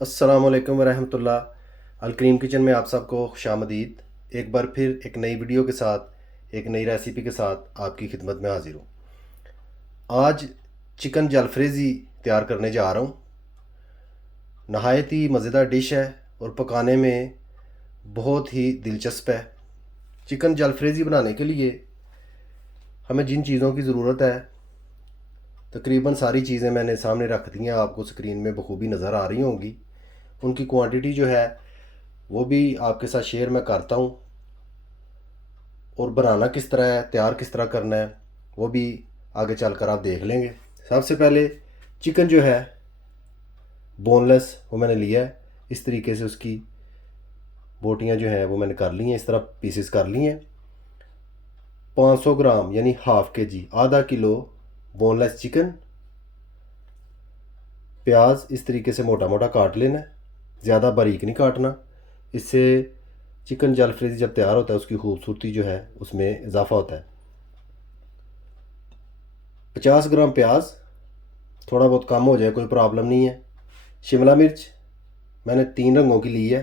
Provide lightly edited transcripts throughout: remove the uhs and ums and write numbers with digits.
अस्सलामुअलैकुम वरहमतुल्लाह। अलकरीम किचन में आप सबको खुशामदीद। एक बार फिर एक नई वीडियो के साथ, एक नई रेसिपी के साथ आपकी खिदमत में हाजिर हूँ। आज चिकन जलफ्रेज़ी तैयार करने जा रहा हूँ। नहायत ही मज़ेदार डिश है और पकाने में बहुत ही दिलचस्प है। चिकन जलफ्रेज़ी बनाने के लिए हमें जिन चीज़ों की ज़रूरत है, तकरीबन सारी चीज़ें मैंने सामने रख दी हैं, आपको स्क्रीन में बखूबी नज़र आ रही होंगी। उनकी क्वांटिटी जो है वो भी आपके साथ शेयर मैं करता हूँ, और बनाना किस तरह है, तैयार किस तरह करना है, वो भी आगे चलकर आप देख लेंगे। सबसे पहले चिकन जो है बोनलेस वो मैंने लिया है। इस तरीके से उसकी बोटियाँ जो हैं वो मैंने कर ली हैं, इस तरह पीसेस कर लिए हैं। 500 ग्राम यानी हाफ़ के जी, आधा किलो बोनलेस चिकन। प्याज इस तरीके से मोटा मोटा काट लेना है, ज़्यादा बारीक नहीं काटना। इससे चिकन जलफ्रेज़ी जब तैयार होता है उसकी खूबसूरती जो है उसमें इजाफ़ा होता है। 50 ग्राम प्याज, थोड़ा बहुत कम हो जाए कोई प्रॉब्लम नहीं है। शिमला मिर्च मैंने 3 रंगों की ली है।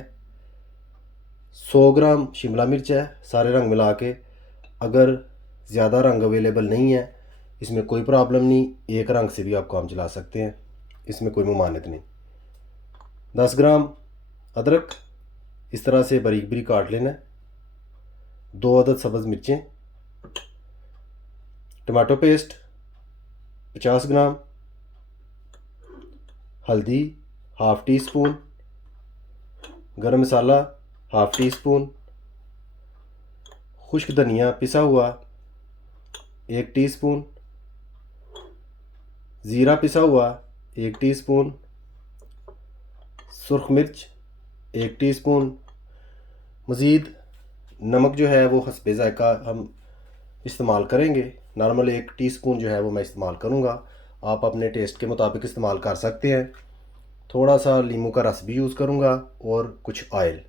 100 ग्राम शिमला मिर्च है, सारे रंग मिला के। अगर ज़्यादा रंग अवेलेबल नहीं है इसमें कोई प्रॉब्लम नहीं, एक रंग से भी आप काम चला सकते हैं, इसमें कोई ममानियत नहीं। 10 ग्राम अदरक इस तरह से बारीक बारीक काट लेना है। 2 अदद सब्ज़ मिर्चें। टमाटो पेस्ट 50 ग्राम। हल्दी हाफ़ टी स्पून। गरम मसाला हाफ़ टी स्पून। खुश्क धनिया पिसा हुआ 1 टीस्पून। ज़ीरा पिसा हुआ 1 टीस्पून। सुरख मिर्च 1 टीस्पून। मज़ीद नमक जो है वो हस्बे ज़ायक़ा हम इस्तेमाल करेंगे। नॉर्मल 1 टीस्पून जो है वो मैं इस्तेमाल करूँगा, आप अपने टेस्ट के मुताबिक इस्तेमाल कर सकते हैं। थोड़ा सा नींबू का रस भी यूज़ करूँगा और कुछ ऑयल।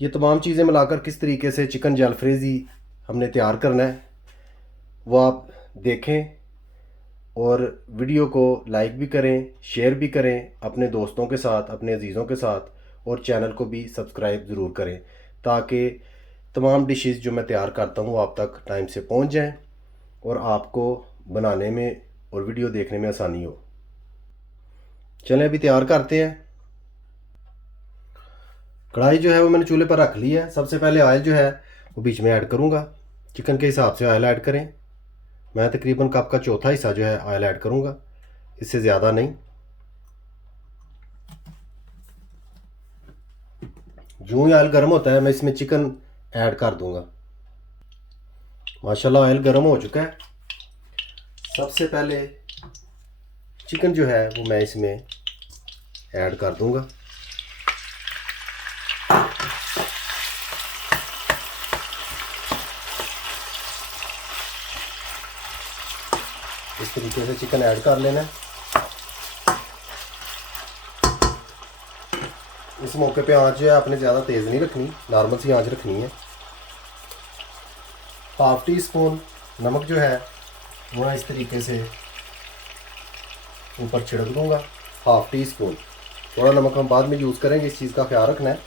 ये तमाम चीज़ें मिलाकर किस तरीके से चिकन जलफ्रेज़ी हमने तैयार करना है वो आप देखें, और वीडियो को लाइक भी करें, शेयर भी करें अपने दोस्तों के साथ, अपने अजीज़ों के साथ, और चैनल को भी सब्सक्राइब ज़रूर करें ताकि तमाम डिशेस जो मैं तैयार करता हूँ आप तक टाइम से पहुँच जाएं और आपको बनाने में और वीडियो देखने में आसानी हो। चलें अभी तैयार करते हैं। कढ़ाई जो है वो मैंने चूल्हे पर रख ली है। सबसे पहले ऑयल जो है वो बीच में ऐड करूँगा। चिकन के हिसाब से ऑयल ऐड करें। मैं तकरीबन कप का चौथा हिस्सा जो है ऑयल ऐड करूँगा, इससे ज़्यादा नहीं। यूँ ही ऑयल गर्म होता है मैं इसमें चिकन ऐड कर दूँगा। माशाल्लाह ऑयल गर्म हो चुका है। सबसे पहले चिकन जो है वो मैं इसमें ऐड कर दूँगा। इस तरीके से चिकन ऐड कर लेना है। इस मौके पे आंच जो है आपने ज़्यादा तेज़ नहीं रखनी, नॉर्मल सी आंच रखनी है। हाफ़ टी स्पून नमक जो है वो मैं इस तरीके से ऊपर छिड़क दूँगा। Half tea spoon. थोड़ा नमक हम बाद में यूज़ करेंगे, इस चीज़ का ख्याल रखना है।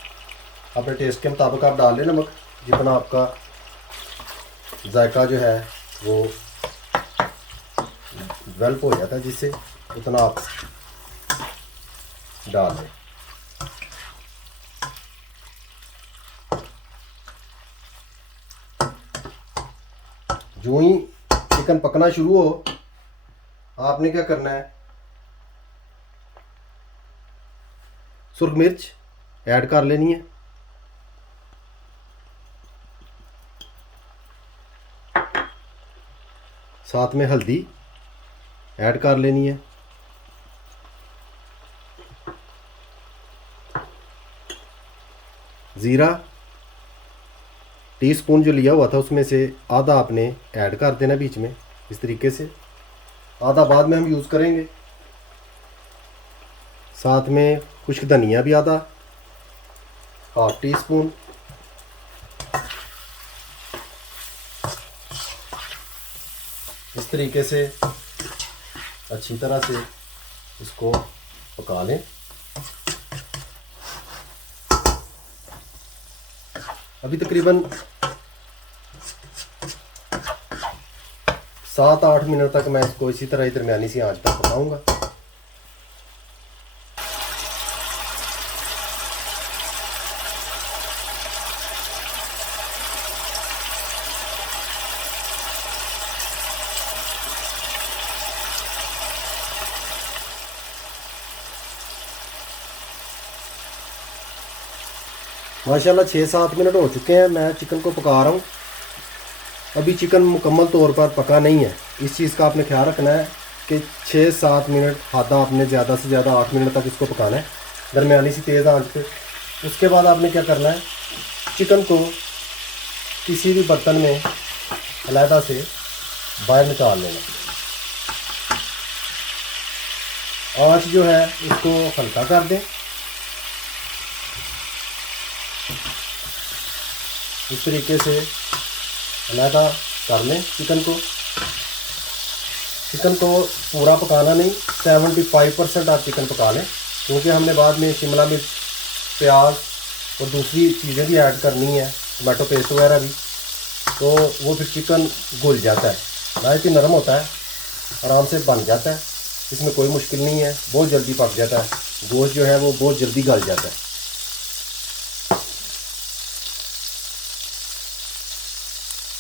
अपने टेस्ट के मुताबिक आप डाल लें नमक, जितना आपका जायका जो है वो डेवलप हो जाता है जिससे उतना आप डाल दें। जो ही चिकन पकना शुरू हो आपने क्या करना है, सुरख मिर्च ऐड कर लेनी है। साथ में हल्दी ऐड कर लेनी है। ज़ीरा टीस्पून जो लिया हुआ था उसमें से आधा आपने ऐड कर देना बीच में, इस तरीके से। आधा बाद में हम यूज़ करेंगे। साथ में खुश्क धनिया भी आधा, हाफ़ टी स्पून। इस तरीके से अच्छी तरह से इसको पका लें। अभी तकरीबन 7-8 मिनट तक मैं इसको इसी तरह ही दरमियानी सी आंच तक पकाऊंगा। माशाल्लाह 6-7 मिनट हो चुके हैं, मैं चिकन को पका रहा हूँ। अभी चिकन मुकम्मल तौर पर पका नहीं है। इस चीज़ का आपने ख्याल रखना है कि 6-7 मिनट, आधा आपने ज़्यादा से ज़्यादा 8 मिनट तक इसको पकाना है दरमियानी सी तेज़ आंच पे। उसके बाद आपने क्या करना है, चिकन को किसी भी बर्तन में अलहदा से बाहर निकाल लेना। आंच जो है इसको हल्का कर दें। इस तरीके से अलहदा कर लें चिकन को। चिकन को पूरा पकाना नहीं, 75% आप चिकन पका लें, क्योंकि हमने बाद में शिमला मिर्च, प्याज और दूसरी चीज़ें भी ऐड करनी है, टमाटो पेस्ट वगैरह भी, तो वो फिर चिकन घुल जाता है। बहुत ही नरम होता है, आराम से बन जाता है, इसमें कोई मुश्किल नहीं है, बहुत जल्दी पक जाता है। गोश्त जो है वो बहुत जल्दी गल जाता है।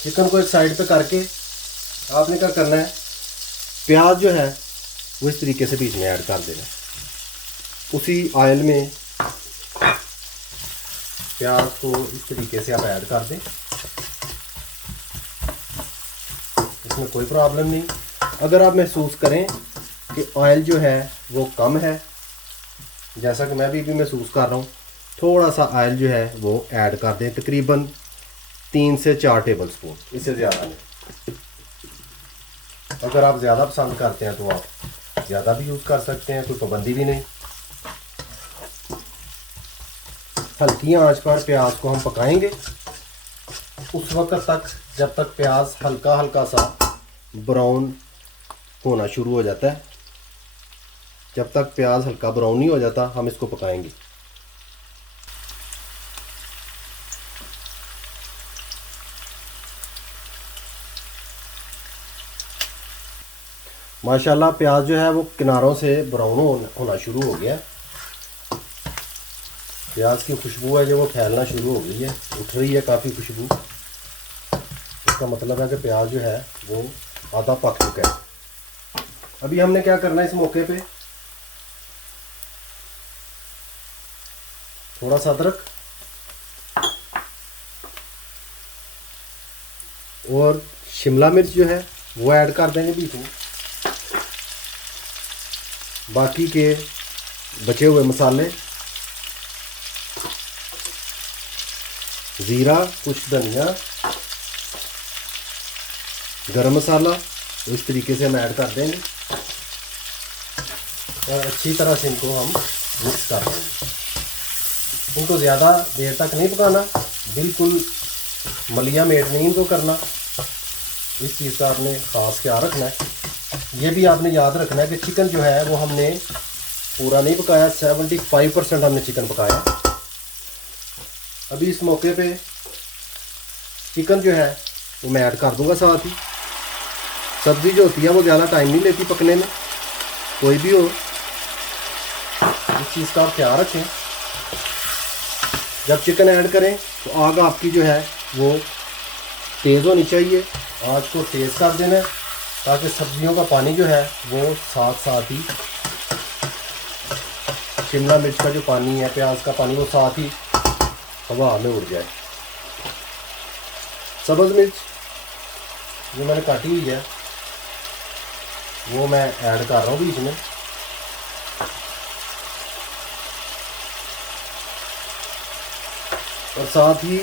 चिकन को एक साइड पे करके आपने क्या करना है, प्याज जो है वो इस तरीके से बीच में ऐड कर देना है। उसी ऑयल में प्याज को इस तरीके से आप ऐड कर दें, इसमें कोई प्रॉब्लम नहीं। अगर आप महसूस करें कि ऑयल जो है वो कम है, जैसा कि मैं भी महसूस कर रहा हूँ, थोड़ा सा ऑयल जो है वो ऐड कर दें, तकरीबन 3 से 4 टेबल स्पून, इससे ज़्यादा नहीं। अगर आप ज़्यादा पसंद करते हैं तो आप ज़्यादा भी यूज़ कर सकते हैं, कोई पाबंदी भी नहीं। हल्की आंच पर प्याज को हम पकाएंगे उस वक्त तक जब तक प्याज हल्का हल्का सा ब्राउन होना शुरू हो जाता है। जब तक प्याज हल्का ब्राउन नहीं हो जाता हम इसको पकाएंगे। माशाल्लाह प्याज जो है वो किनारों से ब्राउन होना शुरू हो गया। प्याज की खुशबू है जो वो फैलना शुरू हो गई है, उठ रही है काफ़ी खुशबू। इसका मतलब है कि प्याज जो है वो आधा पक चुका है। अभी हमने क्या करना है, इस मौके पे थोड़ा सा अदरक और शिमला मिर्च जो है वो ऐड कर देंगे बीच में। बाकी के बचे हुए मसाले, ज़ीरा, कुछ धनिया, गरम मसाला, तो इस तरीके से हम ऐड कर देंगे और अच्छी तरह से इनको हम मिक्स कर देंगे। इनको ज़्यादा देर तक नहीं पकाना, बिल्कुल मलिया मेट नहीं इनको करना। इस चीज़ का आपने ख़ास ख्याल रखना है। ये भी आपने याद रखना है कि चिकन जो है वो हमने पूरा नहीं पकाया, 75% हमने चिकन पकाया। अभी इस मौके पे चिकन जो है वो मैं ऐड कर दूंगा साथ ही। सब्ज़ी जो होती है वो ज़्यादा टाइम नहीं लेती पकने में, कोई भी हो, इस चीज़ का आप ख्याल रखें। जब चिकन ऐड करें तो आग आपकी जो है वो तेज़ होनी चाहिए, आग को तेज़ कर देना है ताकि सब्जियों का पानी जो है वो साथ साथ ही, शिमला मिर्च का जो पानी है, प्याज का पानी, वो साथ ही हवा में उड़ जाए। सब्ज़ मिर्च जो मैंने काटी हुई है वो मैं ऐड कर रहा हूँ बीच में। और साथ ही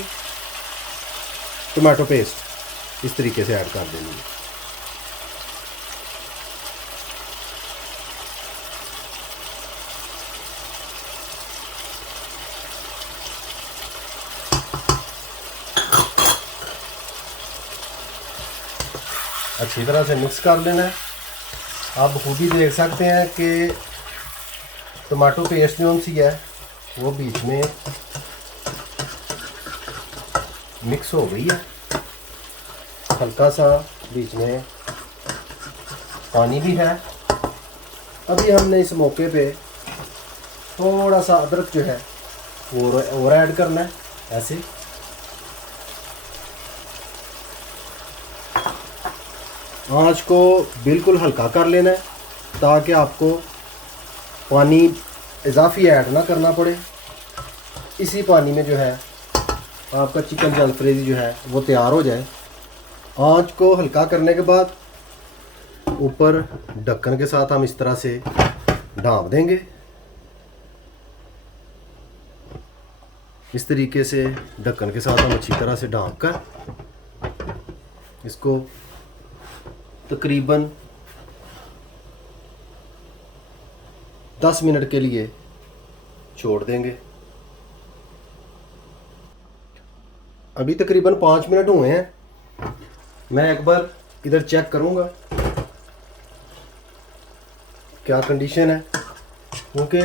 टमाटो पेस्ट इस तरीके से ऐड कर देनी है। अच्छी तरह से मिक्स कर लेना है। आप खुद ही देख सकते हैं कि टमाटो पेस्ट जो सी है वो बीच में मिक्स हो गई है। हल्का सा बीच में पानी भी है। अभी हमने इस मौके पे थोड़ा सा अदरक जो है वो और ऐड करना है। ऐसे आंच को बिल्कुल हल्का कर लेना है ताकि आपको पानी इजाफी ऐड ना करना पड़े। इसी पानी में जो है आपका चिकन जलफ्रेजी जो है वो तैयार हो जाए। आंच को हल्का करने के बाद ऊपर ढक्कन के साथ हम इस तरह से ढाँप देंगे। इस तरीके से ढक्कन के साथ हम अच्छी तरह से ढाँप कर इसको तकरीबन 10 मिनट के लिए छोड़ देंगे। अभी तकरीबन 5 मिनट हुए हैं। मैं एक बार इधर चेक करूँगा क्या कंडीशन है, क्योंकि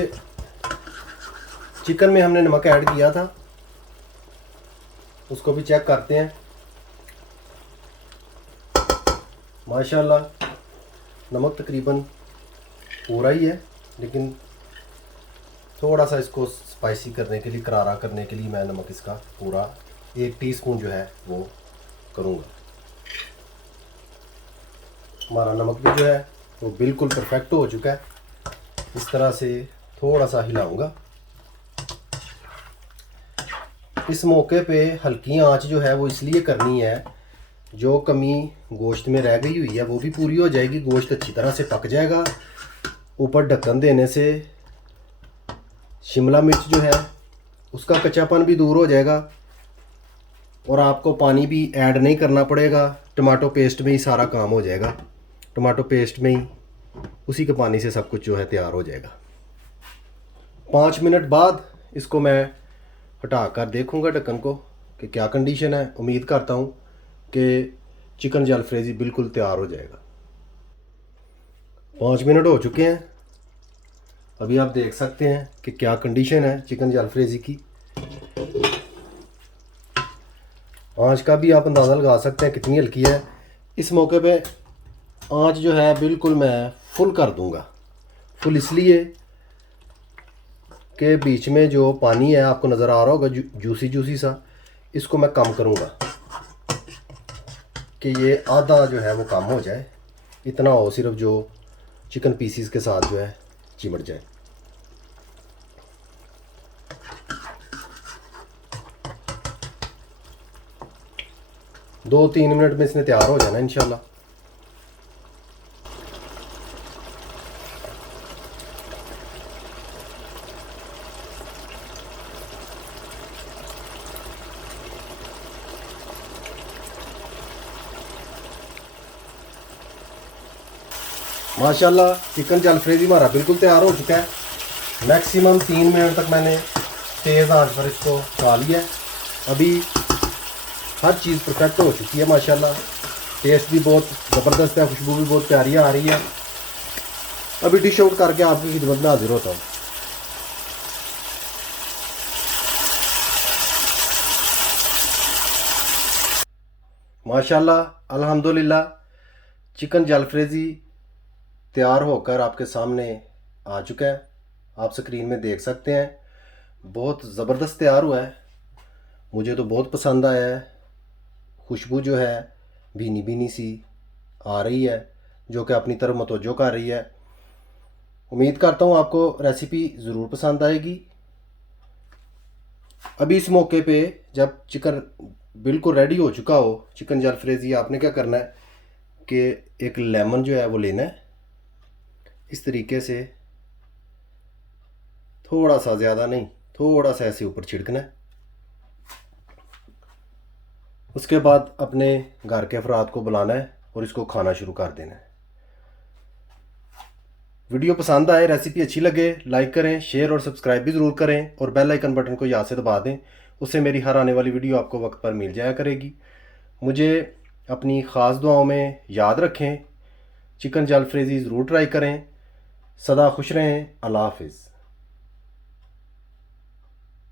चिकन में हमने नमक ऐड किया था, उसको भी चेक करते हैं। माशाल्लाह नमक तकरीबन पूरा ही है, लेकिन थोड़ा सा इसको स्पाइसी करने के लिए, करारा करने के लिए मैं नमक इसका पूरा 1 टीस्पून जो है वो करूँगा। हमारा नमक भी जो है वो बिल्कुल परफेक्ट हो चुका है। इस तरह से थोड़ा सा हिलाऊंगा। इस मौके पे हल्की आंच जो है वो इसलिए करनी है, जो कमी गोश्त में रह गई हुई है वो भी पूरी हो जाएगी, गोश्त अच्छी तरह से पक जाएगा। ऊपर ढक्कन देने से शिमला मिर्च जो है उसका कच्चापन भी दूर हो जाएगा और आपको पानी भी ऐड नहीं करना पड़ेगा। टमाटो पेस्ट में ही सारा काम हो जाएगा। टमाटो पेस्ट में ही उसी के पानी से सब कुछ जो है तैयार हो जाएगा। 5 मिनट बाद इसको मैं हटा कर देखूँगा ढक्कन को कि क्या कंडीशन है। उम्मीद करता हूँ कि चिकन जलफ्रेजी बिल्कुल तैयार हो जाएगा। 5 मिनट हो चुके हैं। अभी आप देख सकते हैं कि क्या कंडीशन है चिकन जलफ्रेजी की। आंच का भी आप अंदाज़ा लगा सकते हैं कितनी हल्की है। इस मौके पे आंच जो है बिल्कुल मैं फुल कर दूंगा। फुल इसलिए कि बीच में जो पानी है आपको नज़र आ रहा होगा जूसी जूसी सा, इसको मैं कम करूंगा कि ये आधा जो है वो कम हो जाए। इतना हो सिर्फ जो चिकन पीसीस के साथ जो है चिमट जाए। दो 3 मिनट में इसने तैयार हो जाना इंशाल्लाह। माशाल्लाह चिकन जलफ्रेजी हमारा बिल्कुल तैयार हो चुका है। मैक्सिमम 3 मिनट तक मैंने तेज़ आंच पर इसको पका लिया है। अभी हर चीज़ परफेक्ट हो चुकी है माशाल्लाह। टेस्ट भी बहुत ज़बरदस्त है, खुशबू भी बहुत प्यारी आ रही है। अभी डिश आउट करके आपकी खिदमत में हाजिर होता हूँ। माशाल्लाह अल्हम्दुलिल्लाह चिकन जलफ्रेजी तैयार होकर आपके सामने आ चुका है। आप स्क्रीन में देख सकते हैं, बहुत ज़बरदस्त तैयार हुआ है। मुझे तो बहुत पसंद आया है। खुशबू जो है भीनी भीनी सी आ रही है, जो कि अपनी तरफ मतवज्जो कर रही है। उम्मीद करता हूँ आपको रेसिपी ज़रूर पसंद आएगी। अभी इस मौके पे जब चिकन बिल्कुल रेडी हो चुका हो चिकन जलफ्रेजी, आपने क्या करना है कि एक लेमन जो है वो लेना है। इस तरीके से थोड़ा सा, ज़्यादा नहीं, थोड़ा सा ऐसे ऊपर छिड़कना है। उसके बाद अपने घर के अफराद को बुलाना है और इसको खाना शुरू कर देना है। वीडियो पसंद आए, रेसिपी अच्छी लगे, लाइक करें, शेयर और सब्सक्राइब भी ज़रूर करें और बेल आइकन बटन को याद से दबा दें। उससे मेरी हर आने वाली वीडियो आपको वक्त पर मिल जाया करेगी। मुझे अपनी ख़ास दुआओं में याद रखें। चिकन जलफ्रेजी ज़रूर ट्राई करें। सदा खुश रहें। अल्लाह हाफिज़।